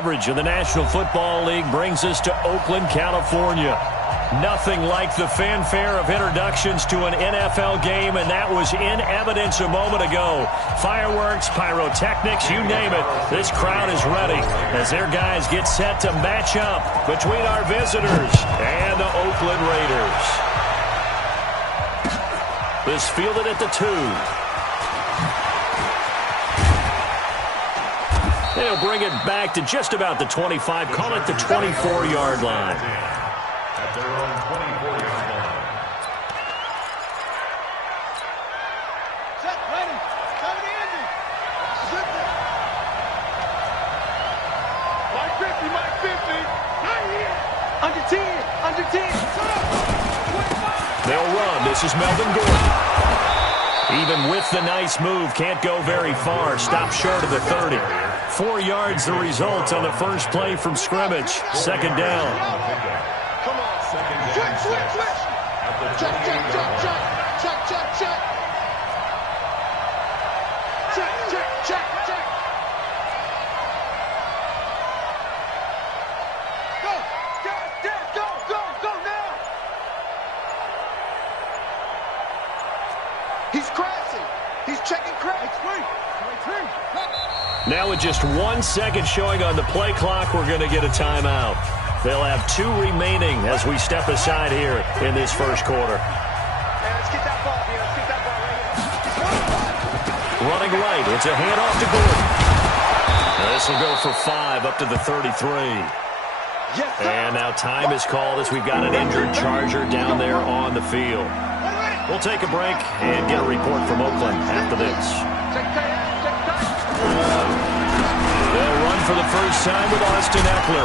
Coverage of the National Football League brings us to Oakland, California. Nothing like the fanfare of introductions to an NFL game, and that was in evidence a moment ago. Fireworks, pyrotechnics, you name it. This crowd is ready as their guys get set to match up between our visitors and the Oakland Raiders. This fielded at the 2. They'll bring it back to just about the 25, call it the 24-yard line. At their own 24-yard line. Set, ready. Cover the engine. Sit there. Mike 50, Mike 50. Right here. Under 10, under 10. They'll run. This is Melvin Gordon. Even with the nice move, can't go very far. Stop short of the 30. 4 yards the result on the first play from scrimmage. Second down. Come on. Switch, switch, switch. Check, check, check, check. Check, check, check. Check, check, check, check. Go, go, go, go, go now. He's crashing. He's checking crash. Now with just 1 second showing on the play clock, we're going to get a timeout. They'll have 2 remaining as we step aside here in this first quarter. Hey, let's get that ball here. Let's get that ball right here. Running right. It's a handoff to Gordon. This will go for 5 up to the 33. Yes, sir. And now time is called as we've got an injured Charger down there on the field. We'll take a break and get a report from Oakland after this. Check tight. They'll run for the first time with Austin Eckler.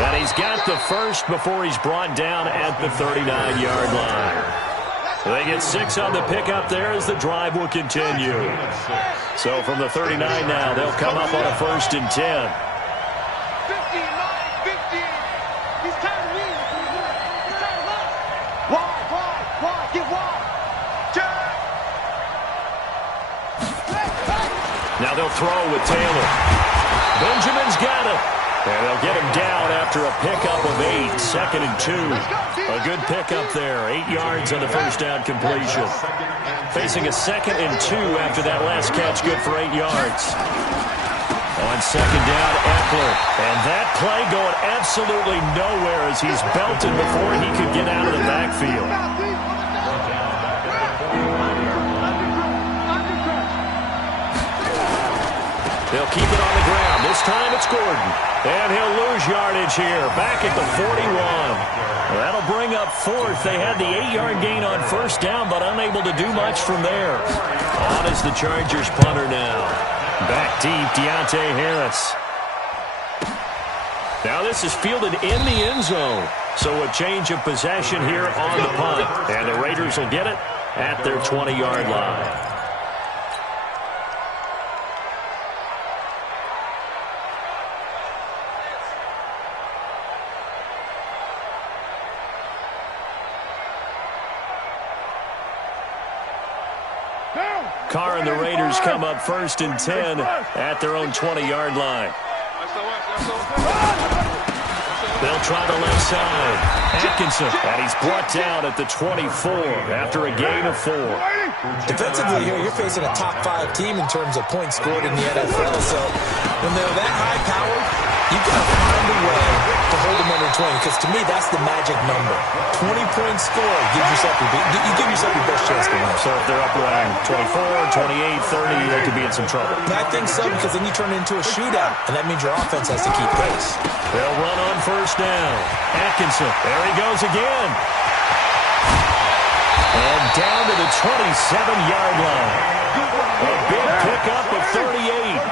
And he's got the first before he's brought down at the 39-yard line. They get 6 on the pickup there as the drive will continue. So from the 39 now, they'll come up on a 1st and 10. 50, 9, 50. He's tired of me. He's tired of us. Wide, get wide. Now they'll throw with Taylor. Benjamin's got it. And they'll get him down after a pickup of 8. 2nd and 2. A good pickup there. 8 yards on the first down completion. Facing a 2nd and 2 after that last catch, good for 8 yards. On 2nd down, Eckler. And that play going absolutely nowhere as he's belted before he could get out of the backfield. They'll keep it on the ground. This time it's Gordon. And he'll lose yardage here. Back at the 41. That'll bring up 4th. They had the 8-yard gain on first down, but unable to do much from there. On is the Chargers punter now. Back deep, Deontay Harris. Now this is fielded in the end zone. So a change of possession here on the punt. And the Raiders will get it at their 20-yard line. Carr and the Raiders come up 1st and 10 at their own 20-yard line. They'll try the left side. Atkinson, and he's brought down at the 24 after a gain of 4. Defensively here, you're facing a top 5 team in terms of points scored in the NFL. So when they're that high powered, you've got to find a way to hold them under 20, because to me, that's the magic number. 20 points scored, you give yourself your best chance to win. So if they're up around 24, 28, 30, they could be in some trouble. I think so, because then you turn it into a shootout, and that means your offense has to keep pace. They'll run on first down. Atkinson, there he goes again. And down to the 27-yard line. A big pickup of 38.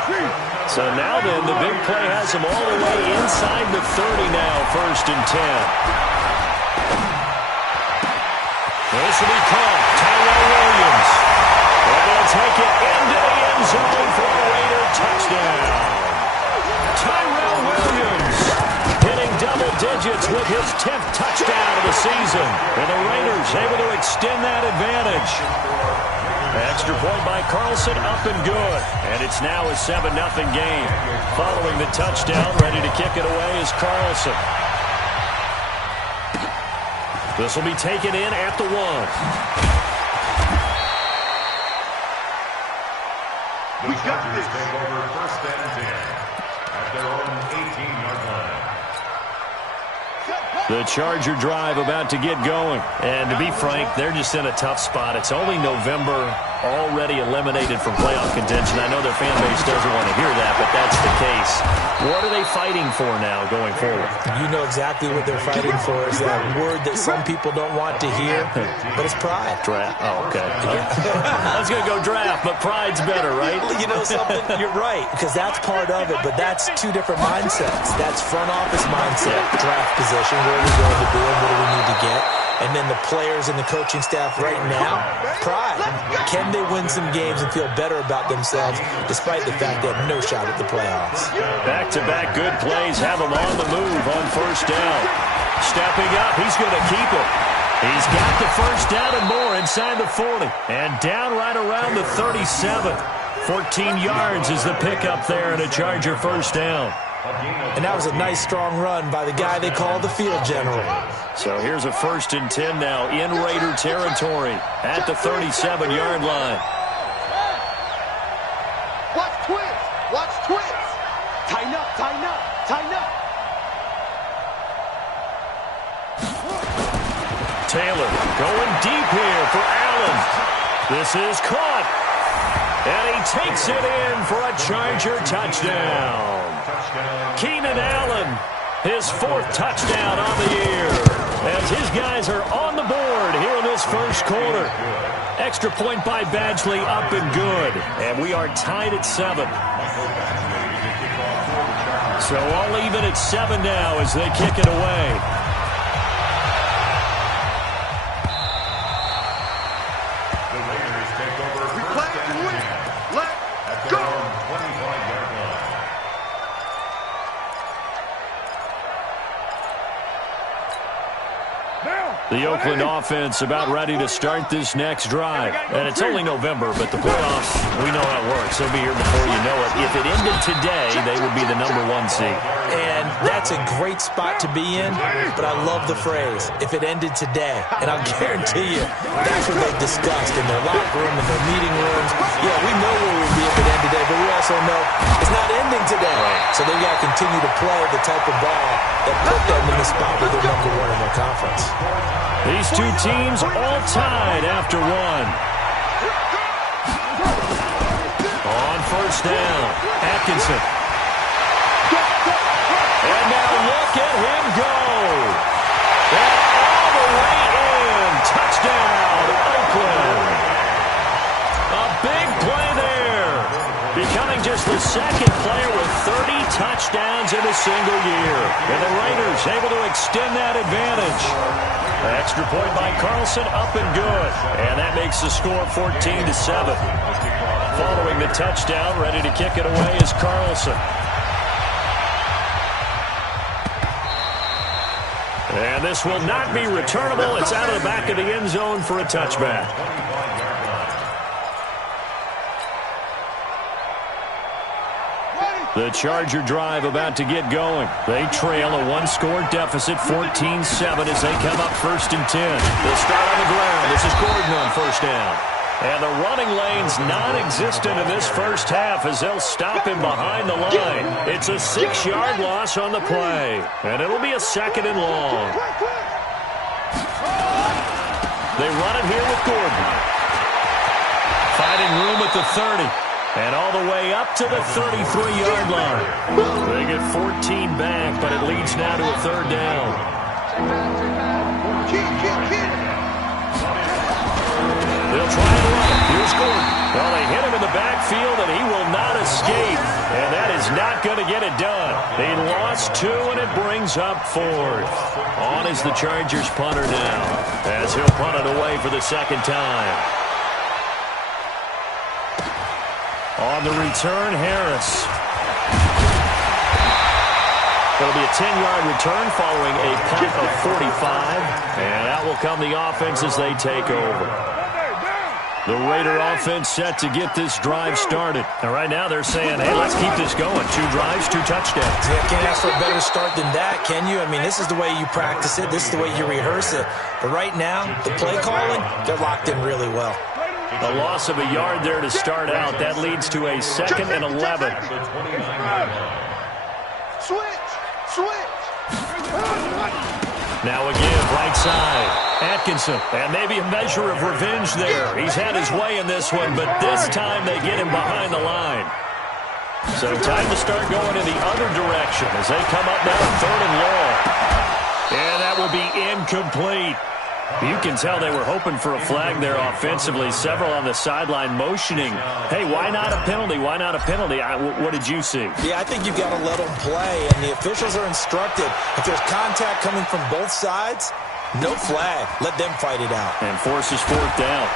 So now then, the big play has him all the way inside the 30 now, 1st and 10. This will be caught. Tyrell Williams. And he'll take it into the end zone for a Raider touchdown. Tyrell Williams hitting double digits with his 10th touchdown of the season. And the Raiders able to extend that advantage. Extra point by Carlson, up and good. And it's now a 7-0 game. Following the touchdown, ready to kick it away is Carlson. This will be taken in at the 1. We got this. Take over 1st and 10 at their own 18-yard line. The Charger drive about to get going. And to be frank, they're just in a tough spot. It's only November, already eliminated from playoff contention. I know their fan base doesn't want to hear that, but that's the case. What are they fighting for now going forward? You know exactly what they're fighting for. Is that word that some people don't want to hear, but it's pride. Draft. Oh, okay. I was going to go draft, but pride's better, right? You know something? You're right, because that's part of it, but that's two different mindsets. That's front office mindset, draft position, where are we going to be and what do we need to get? And then the players and the coaching staff right now, pride. Can they win some games and feel better about themselves despite the fact they have no shot at the playoffs? Back-to-back good plays have him on the move on 1st down. Stepping up, he's going to keep it. He's got the 1st down and more inside the 40. And down right around the 37. 14 yards is the pickup there and a Charger 1st down. And that was a nice, strong run by the guy they call the field general. So here's a 1st and 10 now in Raider territory at the 37-yard line. Watch twins. Watch twins. Tighten up, tighten up, tighten up. Taylor going deep here for Allen. This is caught. And he takes it in for a Charger touchdown. Keenan Allen, his 4th touchdown on the year. As his guys are on the board here in this 1st quarter. Extra point by Badgley, up and good. And we are tied at 7. So all even at 7 now as they kick it away. The Oakland offense about ready to start this next drive. And it's only November, but the playoffs, we know how it works. They'll be here before you know it. If it ended today, they would be the number 1 seed. And that's a great spot to be in, but I love the phrase, if it ended today. And I'll guarantee you, that's what they've discussed in their locker room, in their meeting rooms. Yeah, we know where we'll be if it ended today, but we also know it's not ending today. So they've got to continue to play the type of ball that put them in the spot where they're number 1 in their conference. These two teams all tied after 1. On 1st down, Atkinson. And now look at him go. And all the way in. Touchdown, Oakland. A big play there. Becoming just the 2nd player with 30 touchdowns in a single year. And the Raiders able to extend that advantage. Extra point by Carlson, up and good. And that makes the score 14-7. Following the touchdown, ready to kick it away is Carlson. And this will not be returnable. It's out of the back of the end zone for a touchback. The Charger drive about to get going. They trail a 1-score deficit, 14-7 as they come up 1st and 10. They'll start on the ground. This is Gordon on 1st down. And the running lane's non-existent in this 1st half as they'll stop him behind the line. It's a 6-yard loss on the play. And it'll be a 2nd and long. They run it here with Gordon. Finding room at the 30. And all the way up to the 33-yard line. They get 14 back, but it leads now to a 3rd down. They'll try and run it. Here's Gordon. Well, they hit him in the backfield, and he will not escape. And that is not going to get it done. They lost 2, and it brings up 4th. On is the Chargers punter now, as he'll punt it away for the 2nd time. On the return, Harris. It'll be a 10-yard return following a punt of 45. And out will come the offense as they take over. The Raider offense set to get this drive started. And right now they're saying, hey, let's keep this going. 2 drives, 2 touchdowns. Yeah, can't ask for a better start than that, can you? I mean, this is the way you practice it. This is the way you rehearse it. But right now, the play calling, they're locked in really well. A loss of a yard there to start out. That leads to a 2nd and 11. Switch. Now again, right side. Atkinson, and maybe a measure of revenge there. He's had his way in this one, but this time they get him behind the line. So time to start going in the other direction as they come up now 3rd and long. And that will be incomplete. You can tell they were hoping for a flag there offensively. Several on the sideline motioning. Hey, why not a penalty? Why not a penalty? What did you see? Yeah, I think you've got to let them play, and the officials are instructed. If there's contact coming from both sides, no flag. Let them fight it out. And forces 4th down.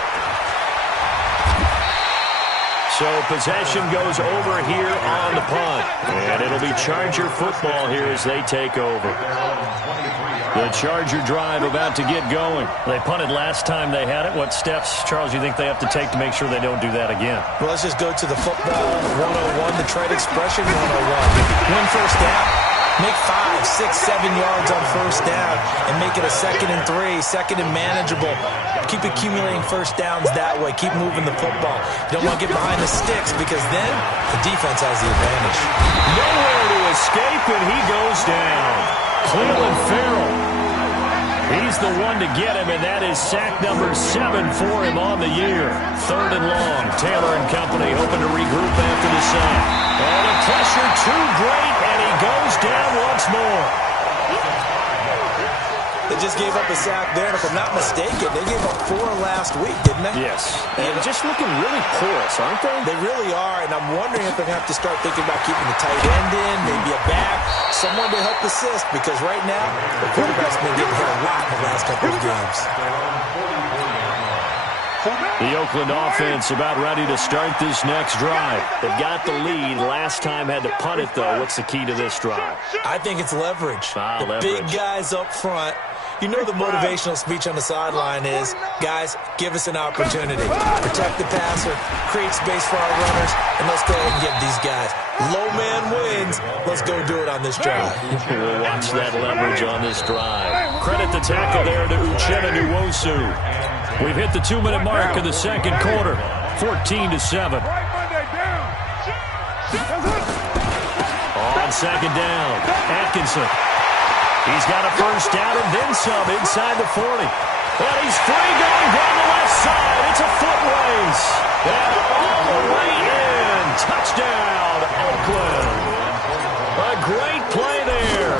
So possession goes over here on the punt. And it'll be Charger football here as they take over. The Charger drive about to get going. They punted last time they had it. What steps, Charles, you think they have to take to make sure they don't do that again? Well, let's just go to the football 101, the trade expression 101. Win first down. Make 5, 6, 7 yards on first down and make it a 2nd and 3, 2nd and manageable. Keep accumulating first downs that way. Keep moving the football. You don't want to get behind the sticks because then the defense has the advantage. Nowhere to escape, and he goes down. Cleveland Farrell. He's the one to get him, and that is sack number 7 for him on the year. 3rd and long. Taylor and company hoping to regroup after the sack. Oh, the pressure too great, and he goes down once more. They just gave up a sack there, and if I'm not mistaken, they gave up 4 last week, didn't they? Yes. And just looking really porous, aren't they? They really are, and I'm wondering if they're going to have to start thinking about keeping the tight end in, maybe a back, someone to help assist, because right now, the quarterback's been getting hit a lot in the last couple of games. The Oakland offense about ready to start this next drive. They've got the lead. Last time had to punt it, though. What's the key to this drive? I think it's leverage. The leverage. Big guys up front. You know the motivational speech on the sideline is, guys, give us an opportunity. Protect the passer, create space for our runners, and let's go ahead and get these guys. Low man wins. Let's go do it on this drive. We'll watch that leverage on this drive. Credit the tackle there to Uchenna Nwosu. We've hit the 2-minute mark of the 2nd quarter. 14-7. On 2nd down, Atkinson. He's got a first down and then some inside the 40. And he's free going down the left side. It's a foot race. And all the way in. Touchdown, Oakland. A great play there.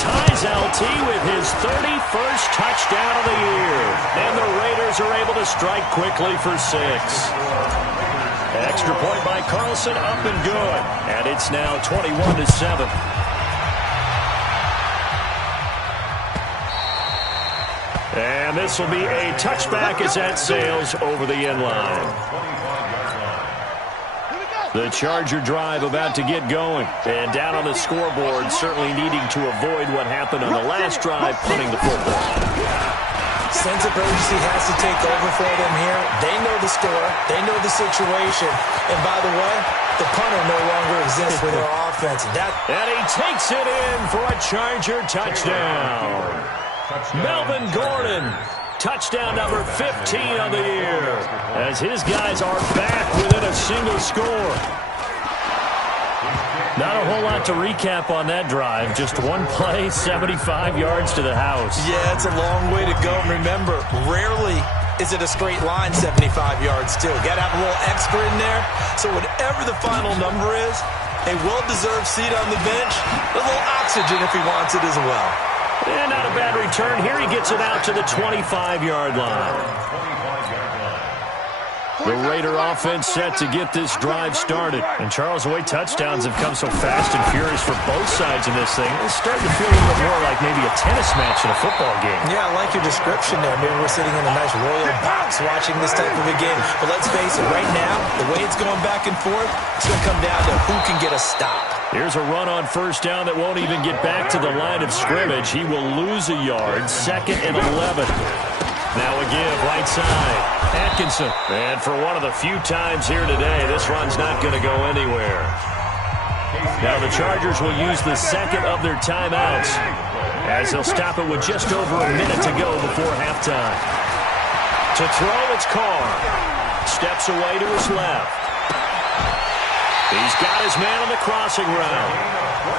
Ties LT with his 31st touchdown of the year. And the Raiders are able to strike quickly for 6. Extra point by Carlson, up and good. And it's now 21-7. And this will be a touchback as that sails over the end line. The Charger drive about to get going. And down on the scoreboard, certainly needing to avoid what happened on the last drive, punting the football. Sense of urgency has to take over for them here. They know the score. They know the situation. And by the way, the punter no longer exists for their offense. And he takes it in for a Charger touchdown. Melvin Gordon, touchdown number 15 of the year, as his guys are back within a single score. Not a whole lot to recap on that drive. Just one play, 75 yards to the house. Yeah, it's a long way to go. Remember, rarely is it a straight line 75 yards, too. Got to have a little extra in there. So whatever the final number is, a well-deserved seat on the bench, a little oxygen if he wants it as well. And not a bad return. Here he gets it out to the 25-yard line. The Raider offense set to get this drive started. And Charles, the way touchdowns have come so fast and furious for both sides in this thing, it's starting to feel a little bit more like maybe a tennis match in a football game. Yeah, I like your description there. Maybe we're sitting in a nice royal box watching this type of a game. But let's face it, right now, the way it's going back and forth, it's going to come down to who can get a stop. Here's a run on first down that won't even get back to the line of scrimmage. He will lose a yard. 2nd and 11. Now a give, right side. Atkinson. And for one of the few times here today, this run's not going to go anywhere. Now the Chargers will use the second of their timeouts as they'll stop it with just over a minute to go before halftime. To throw, it's Carr. Steps away to his left. He's got his man on the crossing route.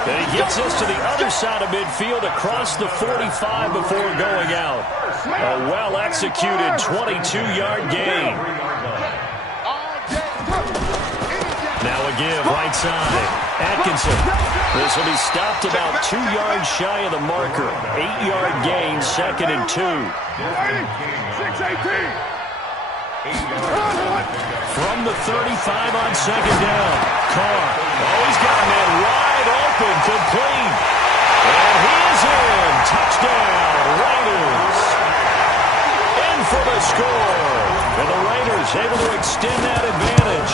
And he gets this to the other side of midfield across the 45 before going out. A well-executed 22-yard gain. Now a give, right side. Atkinson. This will be stopped about 2 yards shy of the marker. 8-yard gain, 2nd and 2. 6-18. From the 35 on 2nd down. Carr. Oh, he's got a man wide open, complete. And he is in. Touchdown, Raiders. In for the score. And the Raiders able to extend that advantage.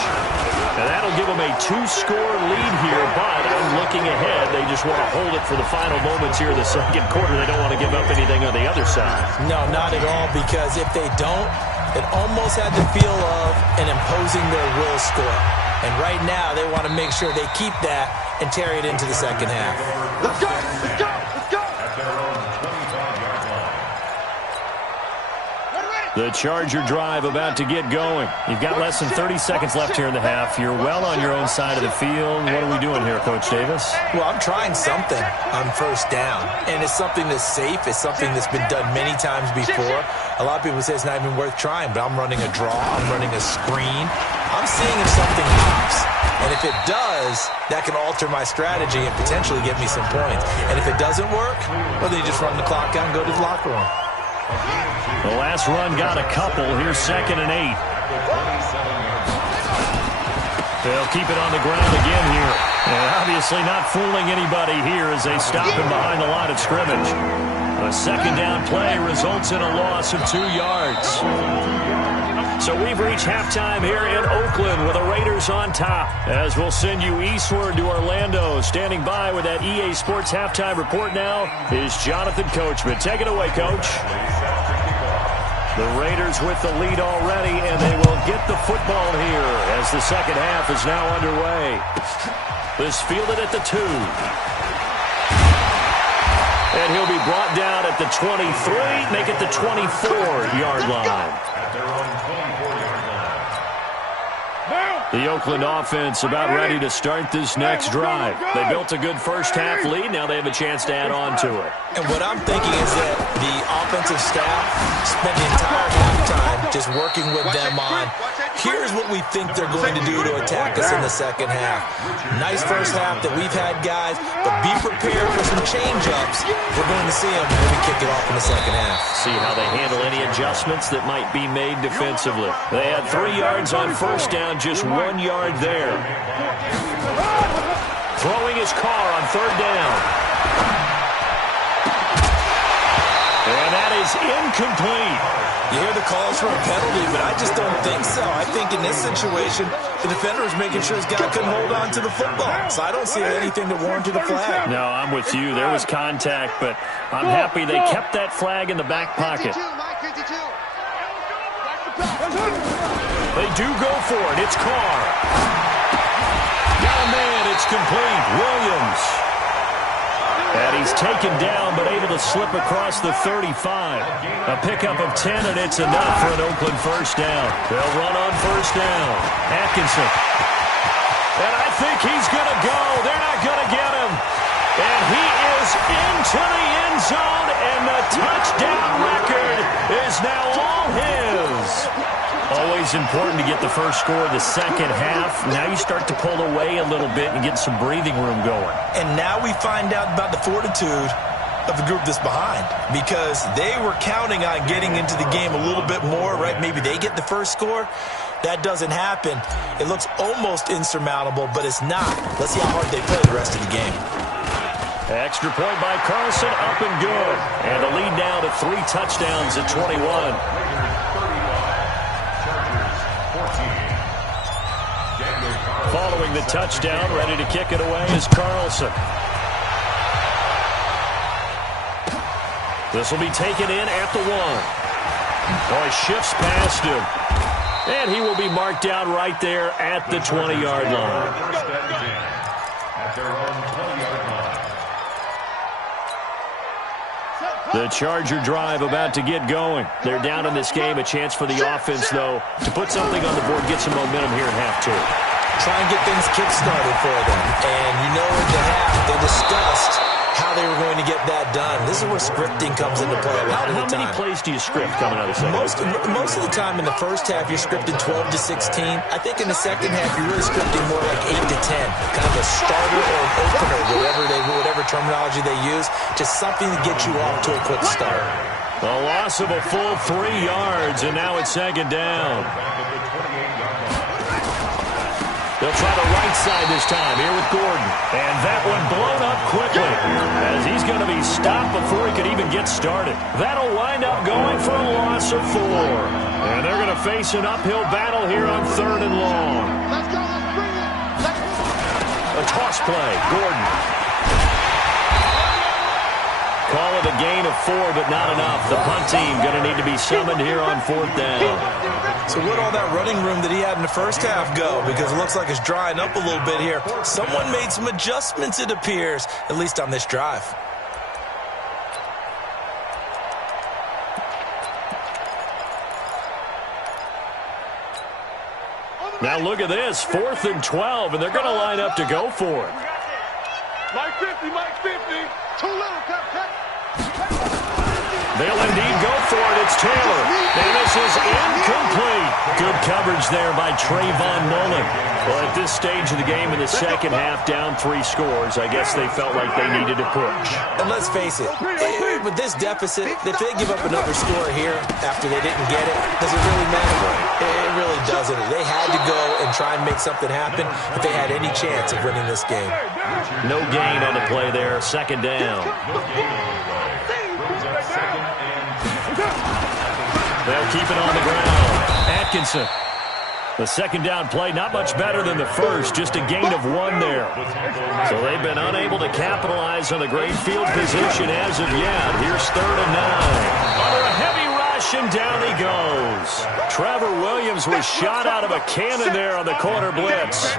And that'll give them a 2-score lead here, but I'm looking ahead. They just want to hold it for the final moments here in the second quarter. They don't want to give up anything on the other side. No, not at all, because if they don't, it almost had the feel of an imposing their will score. And right now, they want to make sure they keep that and carry it into the second half. Let's go! Let's go! Let's go! At their own 25-yard line. The Charger drive about to get going. You've got less than 30 seconds left here in the half. You're well on your own side of the field. What are we doing here, Coach Davis? Well, I'm trying something on first down, and it's something that's safe. It's something that's been done many times before. A lot of people say it's not even worth trying, but I'm running a draw. I'm running a screen. I'm seeing if something pops. And if it does, that can alter my strategy and potentially get me some points. And if it doesn't work, well, then you just run the clock out and go to the locker room. The last run got a couple. Here's 2nd and 8. They'll keep it on the ground again here. And obviously not fooling anybody here as they stop him behind the line of scrimmage. A 2nd down play results in a loss of 2 yards. So we've reached halftime here in Oakland with the Raiders on top. As we'll send you eastward to Orlando. Standing by with that EA Sports halftime report now is Jonathan Coachman. Take it away, Coach. The Raiders with the lead already, and they will get the football here as the second half is now underway. This fielded at the 2. And he'll be brought down at the 23, make it the 24-yard line. At their own 24-yard line. The Oakland offense about ready to start this next drive. They built a good first half lead. Now they have a chance to add on to it. And what I'm thinking is that the offensive staff spent the entire halftime just working with them on, here's what we think they're going to do to attack us in the second half. Nice first half that we've had, guys, but be prepared for some change-ups. We're going to see them when we kick it off in the second half. See how they handle any adjustments that might be made defensively. They had 3 yards on first down, just 1 yard there. Throwing his Carr on 3rd down. And that is incomplete. You hear the calls for a penalty, but I just don't think so. I think in this situation, the defender is making sure his guy couldn't hold on to the football. So I don't see anything to warrant to the flag. No, I'm with you. There was contact, but I'm happy they kept that flag in the back pocket. They do go for it. It's Carr. Got a man. It's complete. Williams. And he's taken down, but able to slip across the 35. A pickup of 10, and it's enough for an Oakland first down. They'll run on first down. Atkinson. And I think he's going to go. They're not going to get him. And he is into the end zone, and the touchdown record is now all his. Always important to get the first score of the second half. Now you start to pull away a little bit and get some breathing room going. And now we find out about the fortitude of the group that's behind, because they were counting on getting into the game a little bit more, right? Maybe they get the first score. That doesn't happen. It looks almost insurmountable, but it's not. Let's see how hard they play the rest of the game. Extra point by Carlson, up and good. And the lead now to 3 touchdowns at 21. Following the touchdown, ready to kick it away is Carlson. This will be taken in at the 1. Oh, he shifts past him. And he will be marked down right there at the 20-yard line. First and 10 at their own 20-yard line. The Charger drive about to get going. They're down in this game. A chance for the offense, though, to put something on the board, get some momentum here in half two. Try and get things kick-started for them. And you know in the half, they discussed how they were going to get that done. This is where scripting comes into play a lot of the time. How many plays do you script coming out of the second? Most of the time in the first half, you're scripting 12 to 16. I think in the second half, you're really scripting more like 8 to 10. Kind of a starter or an opener, whatever terminology they use. Just something to get you off to a quick start. A loss of a full 3 yards, and now it's second down. They'll try the right side this time here with Gordon. And that one blown up quickly as he's going to be stopped before he could even get started. That'll wind up going for a loss of 4. And they're going to face an uphill battle here on 3rd and long. Let's go. Let's bring it. A toss play. Gordon. Call it a gain of 4, but not enough. The punt team going to need to be summoned here on 4th down. So where'd all that running room that he had in the first half go? Because it looks like it's drying up a little bit here. Someone made some adjustments, it appears, at least on this drive. Now look at this, 4th and 12, and they're going to line up to go for it. Mike 50, Mike 50. Too little, cut. They'll indeed go for it. It's Taylor. And this is incomplete. Good coverage there by Trayvon Mullen. Well, at this stage of the game in the second half, down 3 scores, I guess they felt like they needed to push. And let's face it, with this deficit, if they give up another score here after they didn't get it, does it really matter? It really doesn't. They had to go and try and make something happen if they had any chance of winning this game. No gain on the play there. Second down. They'll keep it on the ground. Atkinson. The second down play, not much better than the first, just a gain of 1 there. So they've been unable to capitalize on the great field position as of yet. Here's 3rd and 9. Under a heavy rush, and down he goes. Trevor Williams was shot out of a cannon there on the corner blitz.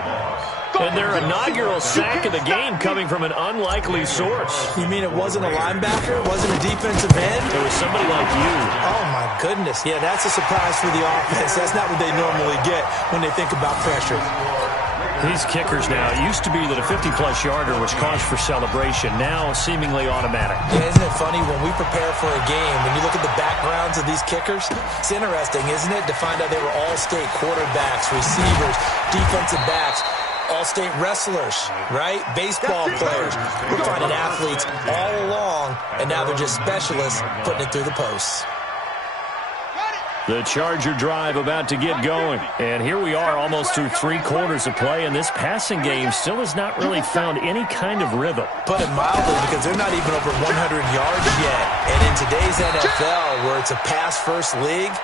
And their inaugural sack of the game coming from an unlikely source. You mean it wasn't a linebacker? It wasn't a defensive end? It was somebody like you. Oh, my goodness. Yeah, that's a surprise for the offense. That's not what they normally get when they think about pressure. These kickers now, it used to be that a 50-plus yarder was cause for celebration. Now, seemingly automatic. Yeah, isn't it funny when we prepare for a game, when you look at the backgrounds of these kickers, it's interesting, isn't it, to find out they were all-state quarterbacks, receivers, defensive backs, all-state wrestlers, right? Baseball players. We're finding athletes all along, and now they're just specialists putting it through the posts. The Charger drive about to get going. And here we are almost through 3 quarters of play, and this passing game still has not really found any kind of rhythm. Put it mildly, because they're not even over 100 yards yet. And in today's NFL, where it's a pass-first league,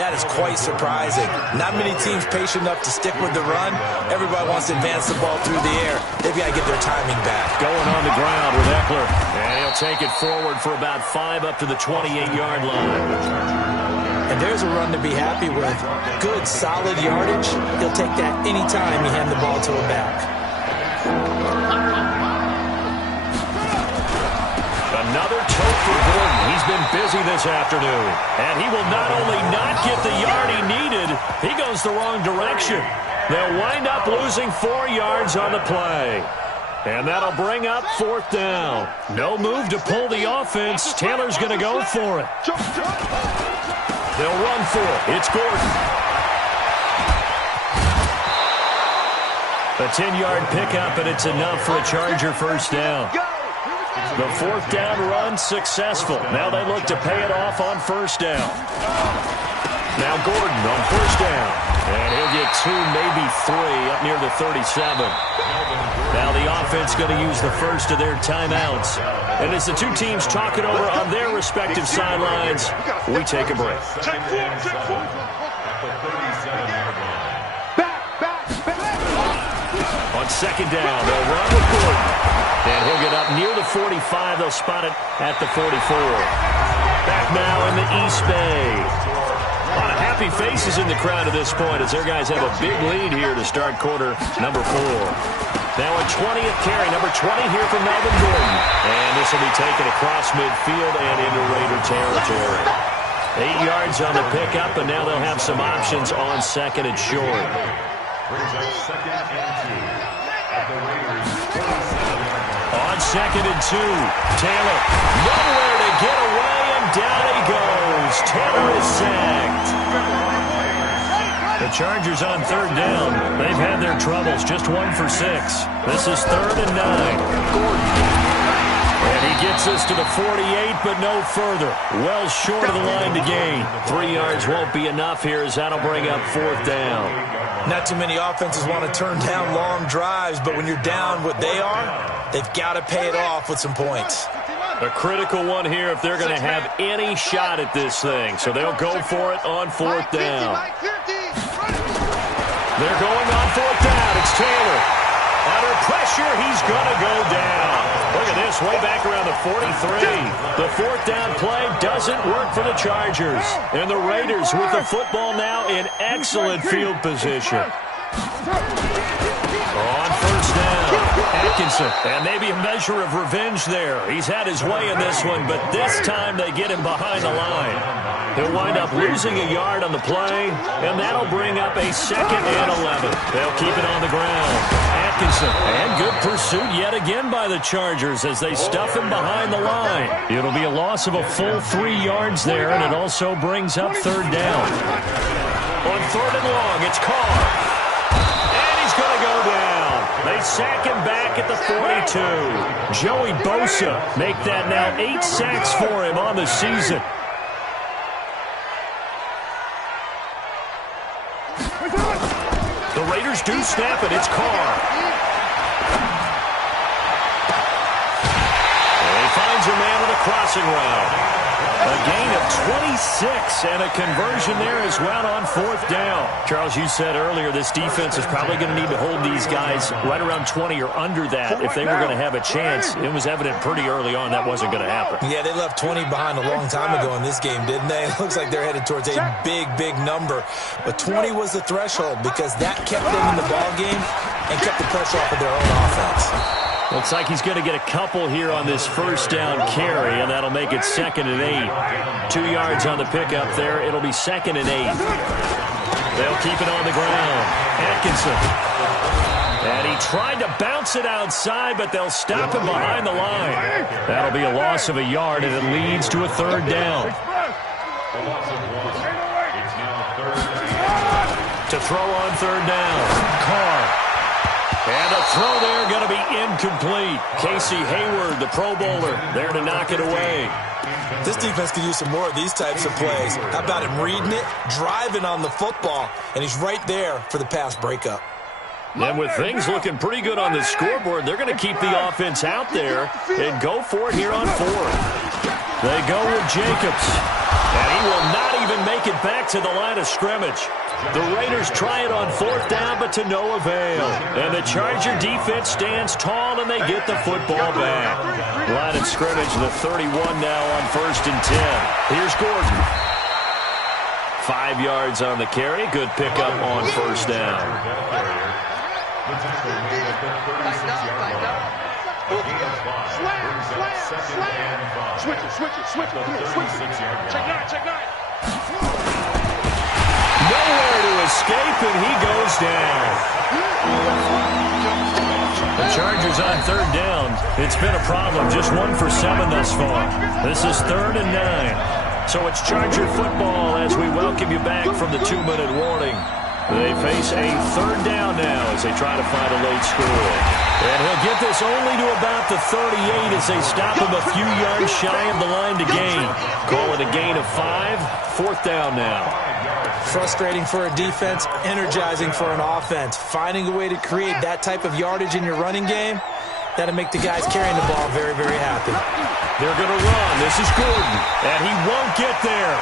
that is quite surprising. Not many teams patient enough to stick with the run. Everybody wants to advance the ball through the air. They've got to get their timing back. Going on the ground with Eckler. And he'll take it forward for about 5 up to the 28-yard line. And there's a run to be happy with. Good, solid yardage. He'll take that anytime you hand the ball to a back. Another tote for Gordon. He's been busy this afternoon. And he will not only not get the yard he needed, he goes the wrong direction. They'll wind up losing 4 yards on the play. And that'll bring up 4th down. No move to pull the offense. Taylor's going to go for it. They'll run for it. It's Gordon. A 10-yard pickup, and it's enough for a Charger first down. The 4th down run successful. Now they look to pay it off on 1st down. Now Gordon on 1st down. And he'll get 2, maybe 3 up near the 37. Now the offense going to use the first of their timeouts. And as the 2 teams talk it over on their respective sidelines, we take a break. On 2nd down, they'll run with Gordon. And he'll get up near the 45. They'll spot it at the 44. Back now in the East Bay. A lot of happy faces in the crowd at this point as their guys have a big lead here to start quarter number 4. Now a 20th carry, number 20 here from Melvin Gordon. And this will be taken across midfield and into Raider territory. 8 yards on the pickup, and now they'll have some options on second and short. Brings up second and 2 at the Raiders' 47-yard line. On second and 2, Taylor nowhere to get away, and down he goes. Taylor is sacked. The Chargers on third down. They've had their troubles, just 1 for 6. This is 3rd and 9. Gordon. And he gets us to the 48, but no further. Well short of the line to gain. 3 yards won't be enough here as that'll bring up 4th down. Not too many offenses want to turn down long drives, but when you're down what they are, they've got to pay it off with some points. A critical one here if they're going to have any shot at this thing. So they'll go for it on 4th down. They're going on 4th down. It's Taylor. Under pressure, he's going to go down. Look at this, way back around the 43. The 4th down play doesn't work for the Chargers. And the Raiders with the football now in excellent field position. On 1st down, Atkinson. And maybe a measure of revenge there. He's had his way in this one, but this time they get him behind the line. He'll wind up losing a yard on the play, and that'll bring up a 2nd and 11. They'll keep it on the ground. Atkinson, and good pursuit yet again by the Chargers as they stuff him behind the line. It'll be a loss of a full 3 yards there, and it also brings up 3rd down. On 3rd and long, it's Carr. And he's going to go down. They sack him back at the 42. Joey Bosa make that now 8 sacks for him on the season. The Raiders do snap it. It's Carr. And he finds a man with a crossing route. A gain of 26 and a conversion there as well on 4th down. Charles, you said earlier this defense is probably going to need to hold these guys right around 20 or under that if they were going to have a chance. It was evident pretty early on that wasn't going to happen. Yeah, they left 20 behind a long time ago in this game, didn't they? It looks like they're headed towards a big, big number. But 20 was the threshold because that kept them in the ball game and kept the pressure off of their own offense. Looks like he's going to get a couple here on this 1st down carry, and that'll make it 2nd and 8. 2 yards on the pickup there. It'll be 2nd and 8. They'll keep it on the ground. Atkinson. And he tried to bounce it outside, but they'll stop him behind the line. That'll be a loss of a yard, and it leads to a 3rd down. A loss of 1. It's now 3rd and 8. To throw on 3rd down. Carr. And the throw there going to be incomplete. Casey Hayward, the Pro Bowler, there to knock it away. This defense could use some more of these types of plays. How about him reading it, driving on the football, and he's right there for the pass breakup. And with things looking pretty good on the scoreboard, they're going to keep the offense out there and go for it here on 4th. They go with Jacobs. And he will not even make it back to the line of scrimmage. The Raiders try it on 4th down, but to no avail. And the Charger defense stands tall, and they get the football back. Line of scrimmage, the 31 now on 1st and 10. Here's Gordon. 5 yards on the carry. Good pickup on 1st down. The tackle made at the 36-yard line. A gain of 5 brings up 2nd and 5. Switch it. The 36-yard line. Check 9. Nowhere to escape, and he goes down. The Chargers on 3rd down. It's been a problem. Just 1 for 7 thus far. This is 3rd and 9. So it's Charger football as we welcome you back from the 2-minute warning. They face a 3rd down now as they try to find a late score. And he'll get this only to about the 38 as they stop him a few yards shy of the line to gain. Call it a gain of 5. 4th down now. Frustrating for a defense, energizing for an offense. Finding a way to create that type of yardage in your running game, that'll make the guys carrying the ball very, very happy. They're going to run. This is Gordon, and he won't get there.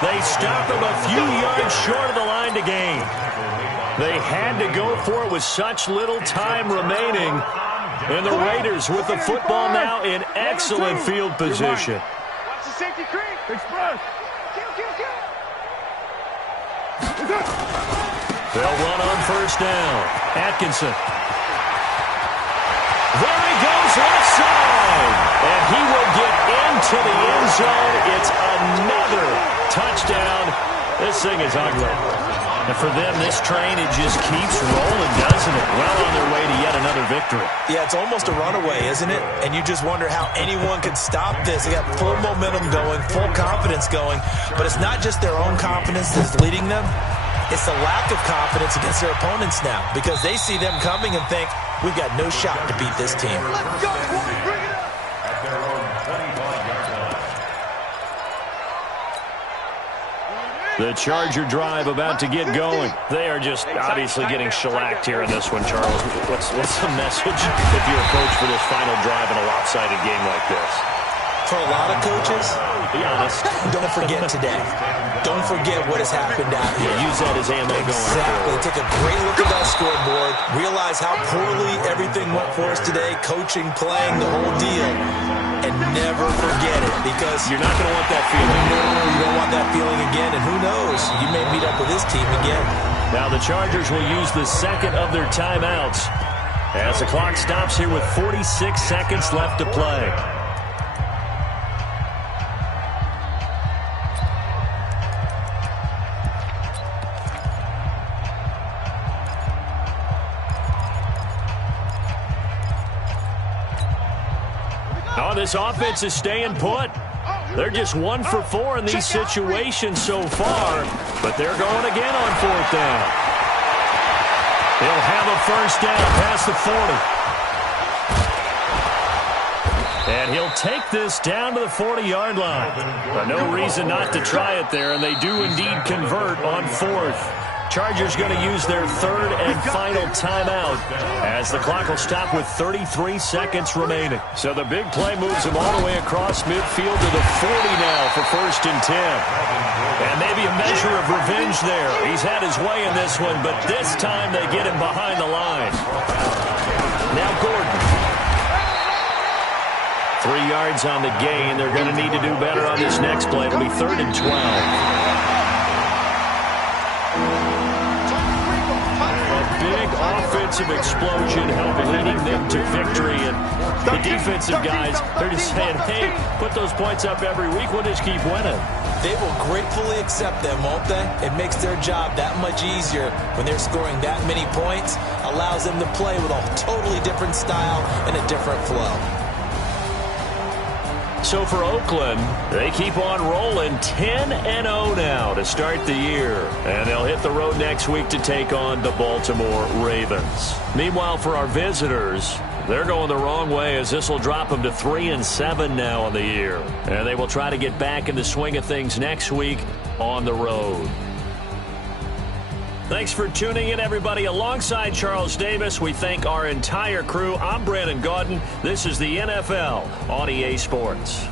They stop him a few yards short of the line to gain. They had to go for it with such little time remaining. And the Raiders with the football now in excellent field position. Watch the safety creep. Express. They'll run on first down. Atkinson. There he goes left side. And he will get into the end zone. It's another touchdown. This thing is ugly. And for them, this train, it just keeps rolling, doesn't it? Well on their way to yet another victory. Yeah, it's almost a runaway, isn't it? And you just wonder how anyone could stop this. They got full momentum going, full confidence going. But it's not just their own confidence that's leading them. It's the lack of confidence against their opponents now, because they see them coming and think, we've got no shot to beat this team. Let's go, boys. Bring it up. At their own 25-yard line. The Charger drive about to get going. They are just obviously getting shellacked here in this one, Charles. What's the message if you're a coach for this final drive in a lopsided game like this? For a lot of coaches, be honest, don't forget today. Don't forget what has happened out here. Use that as ammo going Exactly. forward. Take a great look at that scoreboard. Realize how poorly everything went for us today. Coaching, playing, the whole deal. And never forget it, because you're not going to want that feeling. No, you don't want that feeling again. And who knows? You may meet up with this team again. Now the Chargers will use the second of their timeouts as the clock stops here with 46 seconds left to play. Oh, this offense is staying put. They're just 1 for 4 in these situations so far, but they're going again on fourth down. They'll have a first down past the 40. And he'll take this down to the 40-yard line. No reason not to try it there, and they do indeed convert on fourth. Chargers going to use their third and final timeout as the clock will stop with 33 seconds remaining. So the big play moves him all the way across midfield to the 40 now for first and 10. And maybe a measure of revenge there. He's had his way in this one, but this time they get him behind the line. Now Gordon. 3 yards on the gain. They're going to need to do better on this next play. It'll be 3rd and 12. Big offensive explosion help leading them to victory. And the defensive guys, they're just saying, hey, put those points up every week. We'll just keep winning. They will gratefully accept them, won't they? It makes their job that much easier when they're scoring that many points. Allows them to play with a totally different style and a different flow. So for Oakland, they keep on rolling 10-0 now to start the year. And they'll hit the road next week to take on the Baltimore Ravens. Meanwhile, for our visitors, they're going the wrong way as this will drop them to 3-7 now on the year. And they will try to get back in the swing of things next week on the road. Thanks for tuning in, everybody. Alongside Charles Davis, we thank our entire crew. I'm Brandon Gaudin. This is the NFL on EA Sports.